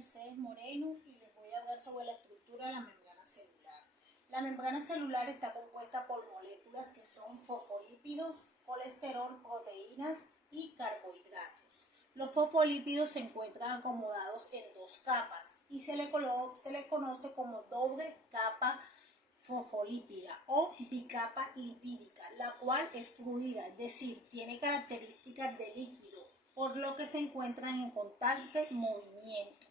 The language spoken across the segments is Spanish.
Mercedes Moreno y les voy a hablar sobre la estructura de la membrana celular. La membrana celular está compuesta por moléculas que son fosfolípidos, colesterol, proteínas y carbohidratos. Los fosfolípidos se encuentran acomodados en dos capas y se le conoce como doble capa fosfolípida o bicapa lipídica, la cual es fluida, es decir, tiene características de líquido, por lo que se encuentran en constante movimiento.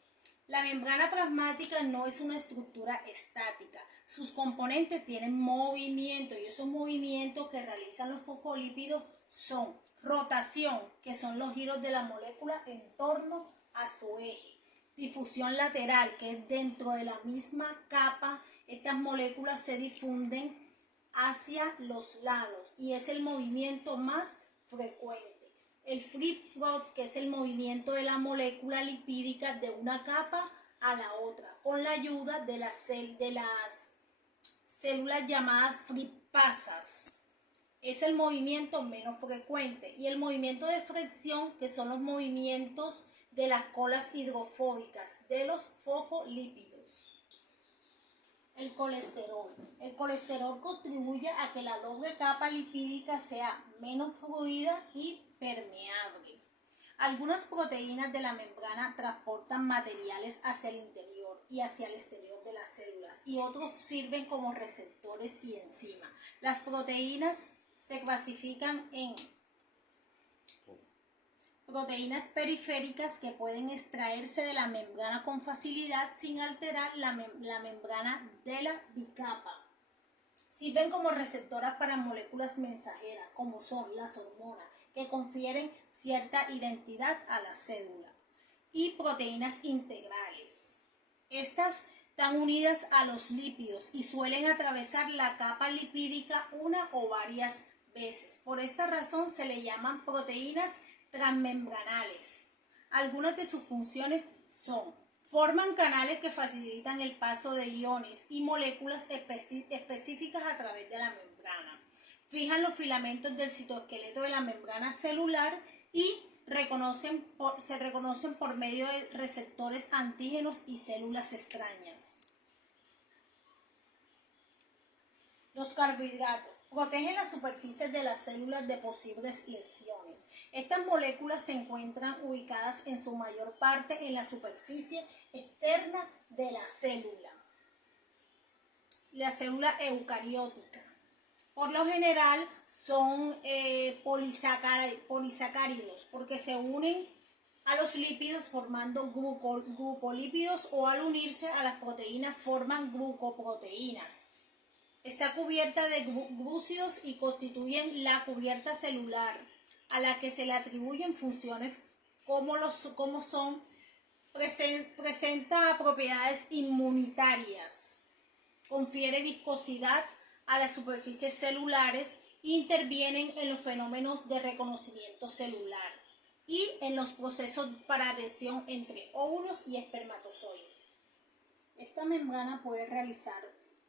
La membrana plasmática no es una estructura estática, sus componentes tienen movimiento y esos movimientos que realizan los fosfolípidos son rotación, que son los giros de la molécula en torno a su eje, difusión lateral, que es dentro de la misma capa, estas moléculas se difunden hacia los lados y es el movimiento más frecuente. El flip-flop, que es el movimiento de la molécula lipídica de una capa a la otra, con la ayuda de las células llamadas fripasas. Es el movimiento menos frecuente. Y el movimiento de flexión, que son los movimientos de las colas hidrofóbicas de los fosfolípidos. El colesterol. El colesterol contribuye a que la doble capa lipídica sea menos fluida y permeable. Algunas proteínas de la membrana transportan materiales hacia el interior y hacia el exterior de las células y otros sirven como receptores y enzimas. Las proteínas se clasifican en proteínas periféricas que pueden extraerse de la membrana con facilidad sin alterar la membrana de la bicapa. Sirven como receptoras para moléculas mensajeras, como son las hormonas, que confieren cierta identidad a la célula. Y proteínas integrales. Estas están unidas a los lípidos y suelen atravesar la capa lipídica una o varias veces. Por esta razón se le llaman proteínas transmembranales. Algunas de sus funciones son: forman canales que facilitan el paso de iones y moléculas específicas a través de la membrana. Fijan los filamentos del citoesqueleto de la membrana celular y se reconocen por medio de receptores antígenos y células extrañas. Los carbohidratos protegen las superficies de las células de posibles lesiones. Estas moléculas se encuentran ubicadas en su mayor parte en la superficie externa de la célula eucariótica. Por lo general son polisacáridos porque se unen a los lípidos formando glucolípidos o al unirse a las proteínas forman glucoproteínas. Está cubierta de glúcidos y constituyen la cubierta celular, a la que se le atribuyen funciones presenta propiedades inmunitarias, confiere viscosidad a las superficies celulares, intervienen en los fenómenos de reconocimiento celular y en los procesos para adhesión entre óvulos y espermatozoides. Esta membrana puede realizar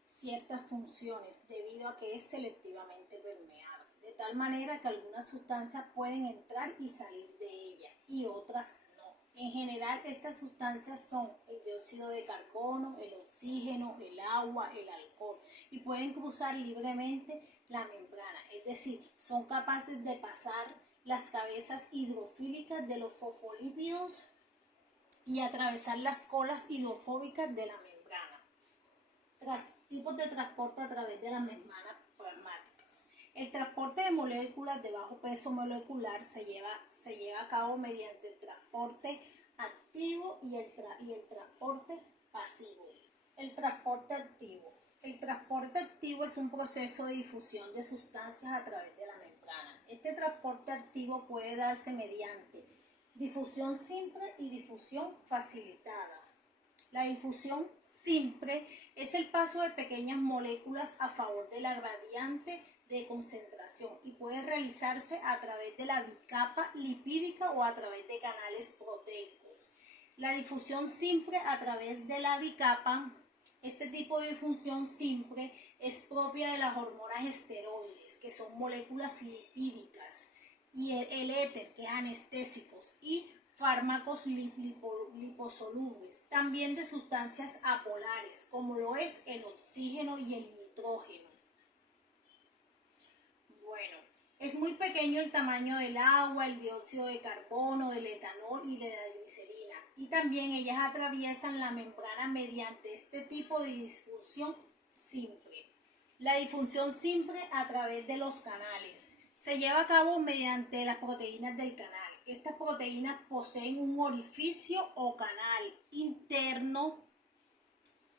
ciertas funciones debido a que es selectivamente permeable, de tal manera que algunas sustancias pueden entrar y salir de ella y otras no. En general, estas sustancias son el dióxido de carbono, el oxígeno, el agua, el alcohol y pueden cruzar libremente la membrana, es decir, son capaces de pasar las cabezas hidrofílicas de los fosfolípidos y atravesar las colas hidrofóbicas de la membrana. Tipos de transporte a través de las membranas plasmáticas. El transporte de moléculas de bajo peso molecular se lleva a cabo mediante el transporte activo y el transporte pasivo. El transporte activo. El transporte activo es un proceso de difusión de sustancias a través de la membrana. Este transporte activo puede darse mediante difusión simple y difusión facilitada. La difusión simple es el paso de pequeñas moléculas a favor de la gradiente de concentración y puede realizarse a través de la bicapa lipídica o a través de canales proteicos. La difusión simple a través de la bicapa, este tipo de difusión simple es propia de las hormonas esteroides, que son moléculas lipídicas, y el éter, que es anestésicos, y fármacos liposolubles, también de sustancias apolares, como lo es el oxígeno y el nitrógeno. Bueno, es muy pequeño el tamaño del agua, el dióxido de carbono, del etanol y de la glicerina, y también ellas atraviesan la membrana mediante este tipo de difusión simple. La difusión simple a través de los canales se lleva a cabo mediante las proteínas del canal. Estas proteínas poseen un orificio o canal interno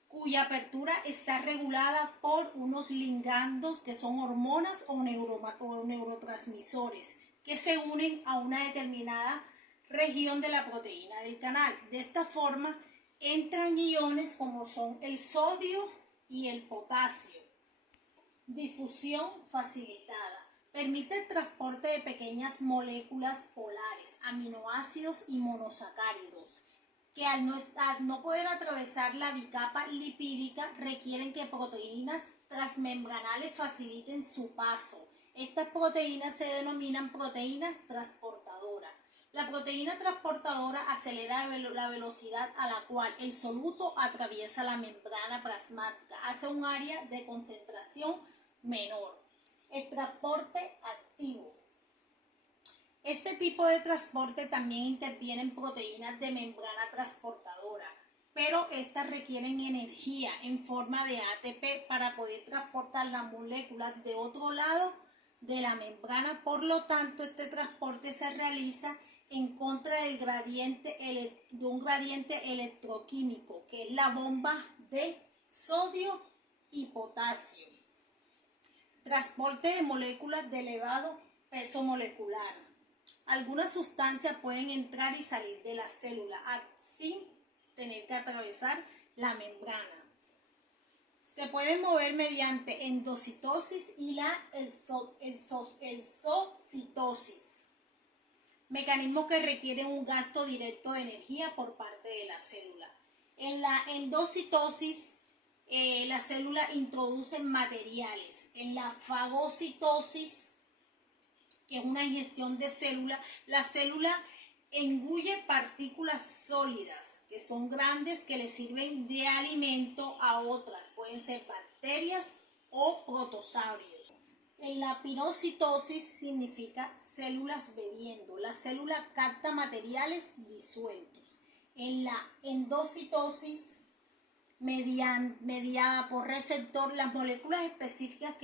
cuya apertura está regulada por unos ligandos que son hormonas o neurotransmisores que se unen a una determinada región de la proteína del canal. De esta forma entran iones como son el sodio y el potasio. Difusión facilitada. Permite el transporte de pequeñas moléculas polares, aminoácidos y monosacáridos, que al no poder atravesar la bicapa lipídica requieren que proteínas transmembranales faciliten su paso. Estas proteínas se denominan proteínas transportadoras. La proteína transportadora acelera la velocidad a la cual el soluto atraviesa la membrana plasmática hacia un área de concentración menor. El transporte activo. Este tipo de transporte también interviene en proteínas de membrana transportadora, pero estas requieren energía en forma de ATP para poder transportar las moléculas de otro lado de la membrana. Por lo tanto, este transporte se realiza en contra del de un gradiente electroquímico, que es la bomba de sodio y potasio. Transporte de moléculas de elevado peso molecular. Algunas sustancias pueden entrar y salir de la célula sin tener que atravesar la membrana. Se pueden mover mediante endocitosis y la exocitosis, mecanismos que requieren un gasto directo de energía por parte de la célula. En la endocitosis, la célula introduce materiales. En la fagocitosis, que es una ingestión de célula, la célula engulle partículas sólidas que son grandes, que le sirven de alimento a otras, pueden ser bacterias o protozoarios. En la pinocitosis significa células bebiendo. La célula capta materiales disueltos. En la endocitosis, mediada por receptor, las moléculas específicas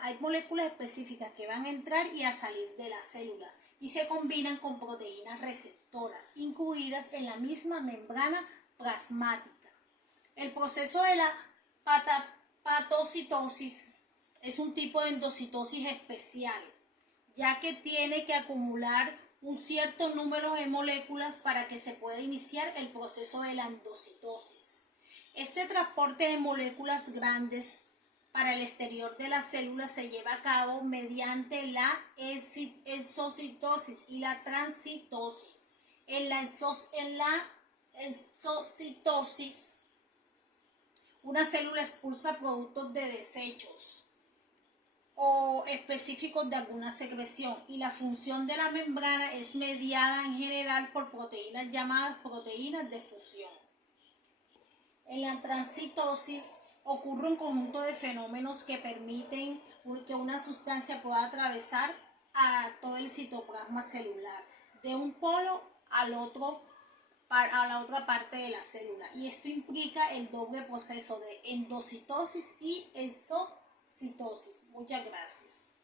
hay moléculas específicas que van a entrar y a salir de las células y se combinan con proteínas receptoras incluidas en la misma membrana plasmática. El proceso de la patocitosis es un tipo de endocitosis especial, ya que tiene que acumular un cierto número de moléculas para que se pueda iniciar el proceso de la endocitosis. Este transporte de moléculas grandes para el exterior de la célula se lleva a cabo mediante la exocitosis y la transitosis. En la exocitosis, una célula expulsa productos de desechos o específicos de alguna secreción, y la función de la membrana es mediada en general por proteínas llamadas proteínas de fusión. En la transitosis ocurre un conjunto de fenómenos que permiten que una sustancia pueda atravesar a todo el citoplasma celular, de un polo al otro, a la otra parte de la célula, y esto implica el doble proceso de endocitosis y exocitosis. Muchas gracias.